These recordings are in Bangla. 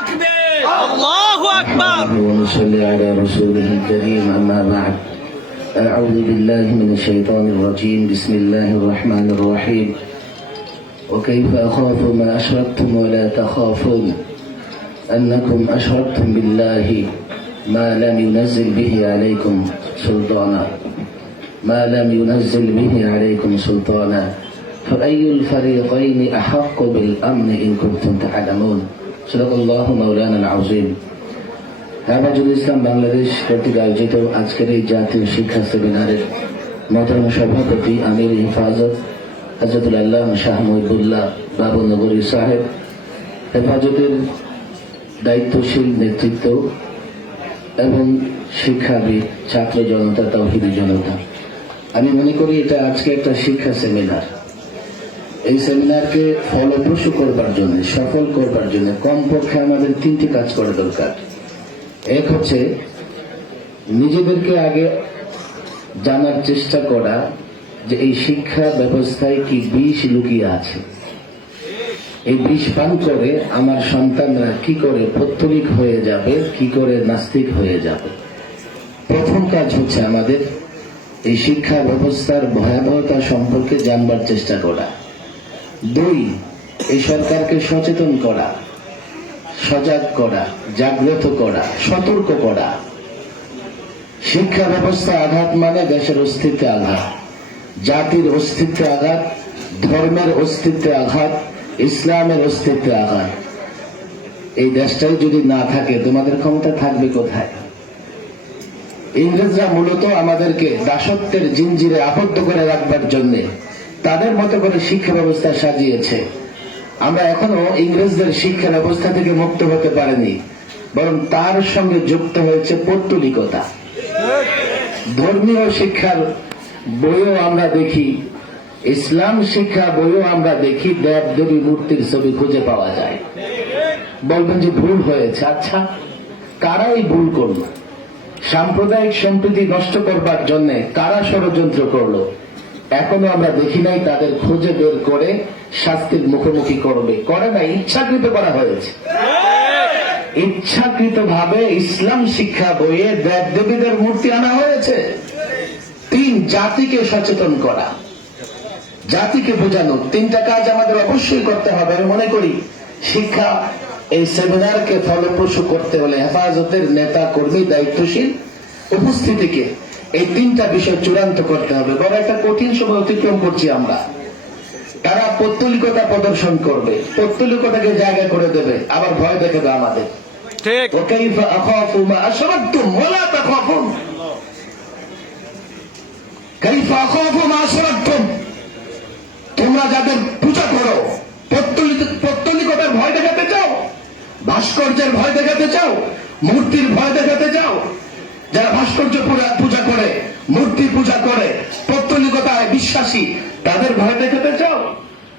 তাকবীর আল্লাহু আকবার ونصلي على رسوله الكريم أما بعد أعوذ بالله من الشيطان الرجيم بسم الله الرحمن الرحيم وكيف أخاف ما أشركتم ولا تخافون أنكم أشركتم بالله ما لم ينزل به عليكم سلطانا فأي الفريقين أحق بالأمن إن كنتم تعلمون صدق الله مولانا العظيم হেফাজতুল ইসলাম বাংলাদেশ কর্তৃক আয়োজিত আজকের এই জাতীয় শিক্ষা সেমিনারের মহতরম সভাপতি আমির হেফাজত হযরতুল আল্লামা শাহ মুহিবুল্লাহ বাবুনগরী সাহেব, হেফাজতের দায়িত্বশীল নেতৃত্ব এবং শিক্ষাবিদ, ছাত্র জনতা, তাওহীদি জনতা, আমি মনে করি এটা আজকে একটা শিক্ষা সেমিনার। এই সেমিনারকে ফলপ্রসূ করবার জন্য, সফল করবার জন্য কমপক্ষে আমাদের তিনটি কাজ করা দরকার। এক হচ্ছে নিজেদেরকে আগে জানার চেষ্টা করা যে এই শিক্ষা ব্যবস্থায় কি বিষ লুকিয়ে আছে। এই বিষ পান করে আমার সন্তানরা কি করে পৌত্তলিক হয়ে যাবে, কি করে নাস্তিক হয়ে যাবে। প্রথম কাজ হচ্ছে আমাদের এই শিক্ষা ব্যবস্থার ভয়াবহতা সম্পর্কে জানবার চেষ্টা করা। দুই, এই সরকারকে সচেতন করা, সজাগ করা, জাগ্রত করা, সতর্ক করা। শিক্ষা ব্যবস্থা আঘাত মানে দেশের অস্তিত্বে আঘাত, জাতির অস্তিত্বে আঘাত, ধর্মের অস্তিত্বে আঘাত, ইসলামের অস্তিত্বে আঘাত। এই দেশটাই যদি না থাকে তোমাদের ক্ষমতা থাকবে কোথায়? ইংরেজরা মূলত আমাদেরকে দাসত্বের জিঞ্জিরে আবদ্ধ করে রাখবার জন্য তাদের মতো করে শিক্ষা ব্যবস্থা সাজিয়েছে। আমরা এখনো ইংরেজদের শিক্ষা ব্যবস্থা থেকে মুক্ত হতে পারিনি, বরং তার সঙ্গে যুক্ত হয়েছে পৌত্তলিকতা। ধর্মীয় শিক্ষার বইও আমরা দেখি, ইসলাম শিক্ষা বইও আমরা দেখি, দেব দেবী মূর্তির ছবি খুঁজে পাওয়া যায়। বলবেন যে ভুল হয়েছে। আচ্ছা, কারাই ভুল করলো? সাম্প্রদায়িক সম্প্রীতি নষ্ট করবার জন্য কারা ষড়যন্ত্র করলো? এখনো আমরা দেখি নাই তাদের খুঁজে বের করে শাস্তির মুখোমুখি করে না, ইচ্ছাকৃত করা হয়েছে। ইচ্ছাকৃত ভাবে ইসলাম শিক্ষা বইয়ে দেব দেবীদের মূর্তি আনা হয়েছে। তিন, জাতিকে সচেতন করা, জাতিকে বোঝানো। তিনটা কাজ আমাদের অবশ্যই করতে হবে। আমি মনে করি শিক্ষা এই সেমিনারকে ফলপ্রসূ করতে হলে হেফাজতের নেতা কর্মী দায়িত্বশীল উপস্থিতিকে এই তিনটা বিষয় চূড়ান্ত করতে হবে। বড় একটা কঠিন সময় অতিক্রম করছি আমরা। তারা পৌত্তলিকতা প্রদর্শন করবে, পৌত্তলিকতাকে জায়গা করে দেবে, আবার ভয় দেখাবে আমাদের। ঠিক। ওয়াকাইফা আখাফু মা আশরাকতুম ওয়ালা তাখাফুন, কাইফা আখাফু মা আশরাকতুম, তোমরা যাদের পূজা করো, পৌত্তলিকতার ভয় দেখাতে চাও, ভাস্কর্যের ভয় দেখাতে চাও, মূর্তির ভয় দেখাতে চাও, যারা ভাস্কর্য পূজা করে, মূর্তি পূজা করে, পৌত্তলিকতায় বিশ্বাসী, তাদের ভয় দেখাতে চাও।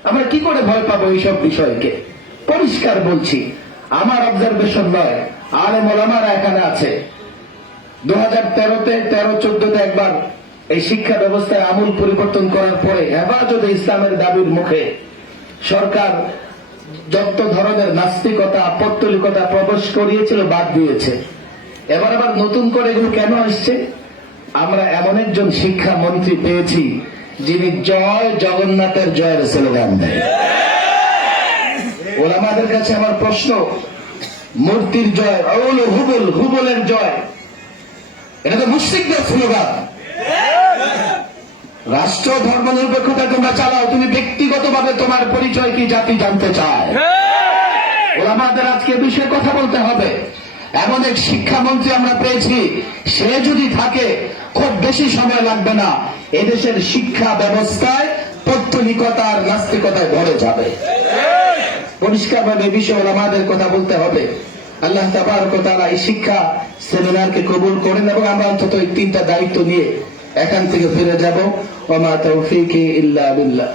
আমরা কি করে ভয় পাবো এইসব বিষয়কে? পরিষ্কার বলছি, আমার অবজারভেশন নয়, আলেম ওলামারা এখানে আছে। 2013-তে 13-14-তে একবার এই শিক্ষা ব্যবস্থায় আমূল পরিবর্তন করার পরে হেফাজতে ইসলামের দাবির মুখে সরকার যত ধরনের নাস্তিকতা, পৌত্তলিকতা প্রবেশ করিয়েছিল বাদ দিয়েছে। এবার আবার নতুন করে এগুলো কেন আসছে? আমরা এমন একজন শিক্ষা মন্ত্রী পেয়েছি যিনি জয় জগন্নাথের জয়ের স্লোগান দেয়। ওলামাদের কাছে আমার প্রশ্ন, মূর্তির জয়, হুবলের জয়, এটা তো মুশরিকদের স্লোগান। রাষ্ট্র ধর্ম নিরপেক্ষতা তোমরা চালাও, তুমি ব্যক্তিগতভাবে তোমার পরিচয় কি জাতি জানতে চায়? ওলামাদের আজকে বিষয়ে কথা বলতে হবে। এমন এক শিক্ষামন্ত্রী আমরা পেয়েছি, সে যদি থাকে খুব বেশি সময় লাগবে না, এদেশের শিক্ষা ব্যবস্থায় পৌত্তলিকতা আর নাস্তিকতায় ভরে যাবে। পরিষ্কারভাবে বিষয়ে ওলামাদের কথা বলতে হবে। আল্লাহ তাবারক ওয়া তাআলা এই শিক্ষা সেমিনারকে কবুল করেন এবং আমরা অন্তত এই তিনটা দায়িত্ব নিয়ে এখান থেকে ফিরে যাব। ওয়া মা তাওফীকি ইল্লা বিল্লাহ।